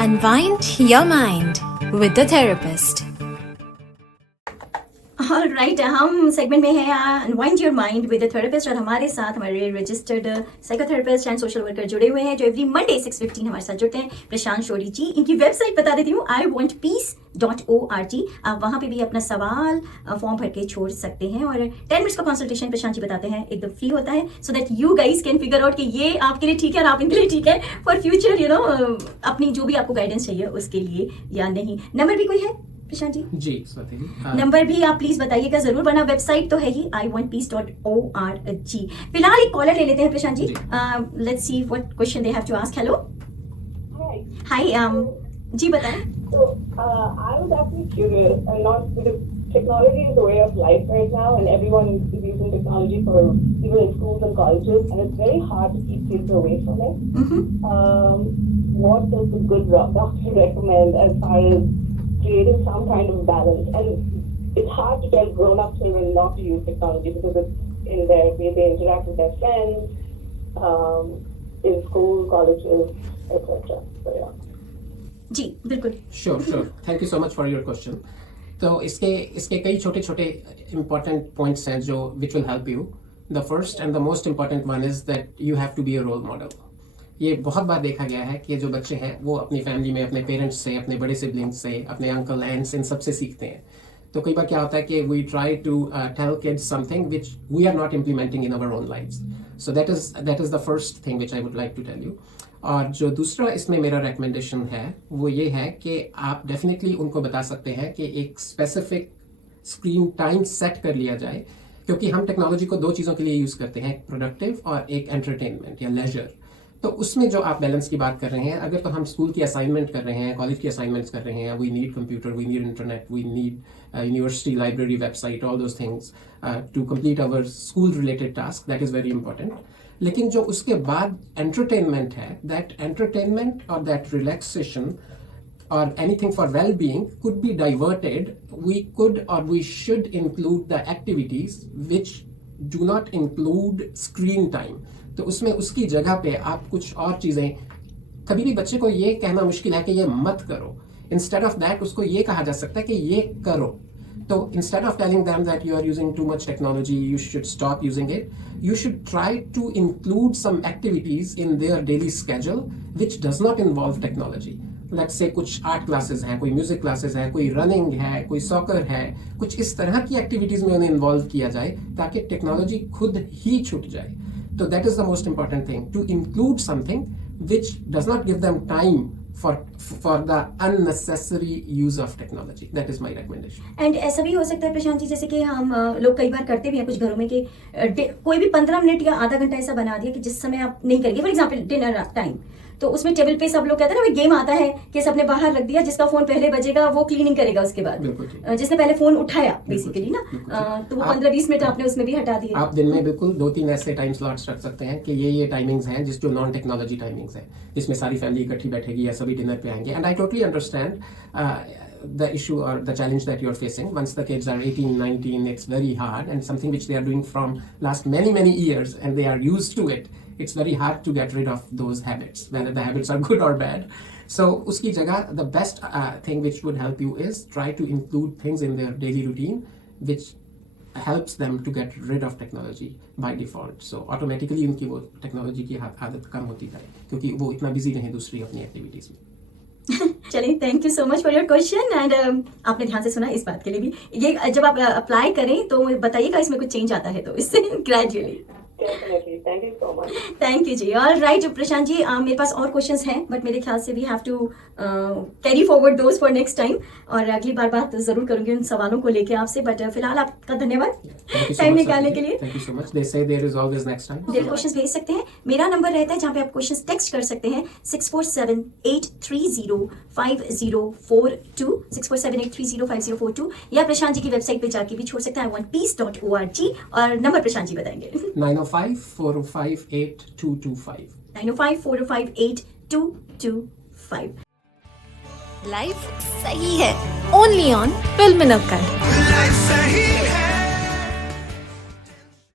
Unwind your mind with the therapist. All right, हम segment में हैं unwind your mind with the therapist और हमारे साथ हमारे registered psychotherapist and social worker जुड़े हुए हैं जो एवरी मंडे 6:15 हमारे साथ जुड़ते हैं। प्रशांत शोरी जी, इनकी वेबसाइट बता देती हूँ iwantpeace.org। आप वहाँ पे भी अपना सवाल फॉर्म भर के छोड़ सकते हैं और 10 मिनट्स का कंसल्टेशन प्रशांत जी बताते हैं, एकदम फ्री होता है, so that you guys can figure out कि ये आपके लिए ठीक है और आप इनके लिए ठीक है फॉर फ्यूचर, यू नो, अपनी जो भी आपको गाइडेंस चाहिए उसके लिए या नहीं। नंबर भी कोई है प्रशांत जी? स्वाति जी, नंबर भी आप प्लीज बताइएगा जरूर, वरना वेबसाइट तो है ही iwantpeace.org। फिलहाल एक कॉलर ले लेते हैं Prashant ji. Let's see what question they have to ask. Hello, hi, जी बताएं। So, I was actually curious, and not because technology is the way of life right now, and everyone is using technology for even in schools and colleges, and it's very hard to keep kids away from it. What does a good doctor recommend as far as creating some kind of balance? And it's hard to tell grown-up children not to use technology because it's in their way they interact with their friends, in school, colleges, etc. So yeah. जी बिल्कुल, sure, thank you so much for your question. तो इसके कई छोटे छोटे important points हैं जो which will help you. The first and the most important one is that you have to be a role model. ये बहुत बार देखा गया है कि जो बच्चे हैं वो अपनी फैमिली में अपने पेरेंट्स से, अपने बड़े सिबलिंग्स से, अपने अंकल एंड्स, इन सबसे सीखते हैं। तो कई बार क्या होता है कि we try to tell kids something which we are not implementing in our own lives. So that is the first thing which I would like to tell you. और जो दूसरा इसमें मेरा रिकमेंडेशन है वो ये है कि आप डेफिनेटली उनको बता सकते हैं कि एक स्पेसिफिक स्क्रीन टाइम सेट कर लिया जाए, क्योंकि हम टेक्नोलॉजी को दो चीज़ों के लिए यूज़ करते हैं, प्रोडक्टिव और एक एंटरटेनमेंट या लेजर। तो उसमें जो आप बैलेंस की बात कर रहे हैं, अगर तो हम स्कूल की असाइनमेंट कर रहे हैं, कॉलेज की असाइनमेंट्स कर रहे हैं, we need computer, we need internet, we need university library website, all those things to complete our school related task, that is very important. लेकिन जो उसके बाद एंटरटेनमेंट है, दैट एंटरटेनमेंट और दैट रिलैक्सेशन और anything for well being could be diverted. We could और we should include the activities which do not include screen time. तो उसमें उसकी जगह पे आप कुछ और चीजें, कभी भी बच्चे को ये कहना मुश्किल है कि ये मत करो, इंस्टेड ऑफ दैट उसको ये कहा जा सकता है कि ये करो। So instead of telling them that you are using too much technology, you should stop using it, you should try to include some activities in their daily schedule which does not involve technology. Let's say कुछ art classes हैं, कोई music classes है, कोई running है, कोई soccer है, कुछ इस तरह की एक्टिविटीज में उन्हें इन्वॉल्व किया जाए ताकि टेक्नोलॉजी खुद ही छूट जाए। तो that is the most important thing, to include something which does not give them time for the unnecessary use of technology. That is my recommendation. And ऐसा भी हो सकता है प्रशांत जी, जैसे कि हम लोग कई बार करते भी हैं कुछ घरों में कि कोई भी 15 मिनट या आधा घंटा ऐसा बना दिया कि जिस समय आप नहीं करेंगे, फॉर एग्जाम्पल डिनर टाइम, तो उसमें टेबल पे सब लोग कहते हैं ना, गेम आता है कि सबने बाहर रख दिया, जिसका फोन पहले बजेगा वो क्लीनिंग करेगा उसके बाद, जिसने पहले फोन उठाया बेसिकली ना, तो वो 15-20 मिनट आपने उसमें भी हटा दिया। आप दिन में बिल्कुल 2-3 ऐसे टाइम स्लॉट्स रख सकते हैं कि ये टाइमिंग्स हैं जिस जो नॉन टेक्नोलॉजी टाइमिंग्स हैं, जिसमें सारी फैमिली इकट्ठी बैठेगी या सभी डिनर पे आएंगे। And I totally understand the issue or the challenge that you're facing. Once the kids are 18, 19, it's very hard, and something which they are doing from last many years and they are used to it. It's very hard to get rid of those habits, whether the habits are good or bad. So uski jagah, the best thing which would help you is try to include things in their daily routine which helps them to get rid of technology by default. So automatically उनकी वो technology की आदत कम होती जाए, क्योंकि वो इतना busy रहें दूसरी अपनी एक्टिविटीज में। चलिए, thank you so much for your question and आपने ध्यान से सुना इस बात के लिए भी। ये जब आप अप्लाई करें तो बताइएगा इसमें कुछ चेंज आता है तो इससे gradually. Definitely. Thank you so much. Thank you जी। ऑल राइट प्रशांत जी, मेरे पास और क्वेश्चंस हैं बट मेरे ख्याल से we have to carry forward those for next time, और अगली बार बात जरूर करूंगी उन सवालों को लेके आपसे। बट फिलहाल आपका धन्यवाद टाइम निकालने के लिए। Thank you so much. They say there is always next time. Their questions भेज सकते हैं, मेरा नंबर रहता है जहां पे आप क्वेश्चंस टेक्स्ट कर सकते हैं 647-830-5042 647-830-5042, या प्रशांत जी की वेबसाइट पे जाके भी छोड़ सकते हैं iwantpeace.org। और नंबर प्रशांत जी बताएंगे। 905-405-8225 905-405-8225। लाइफ सही है, only on film Navkar. Life सही है।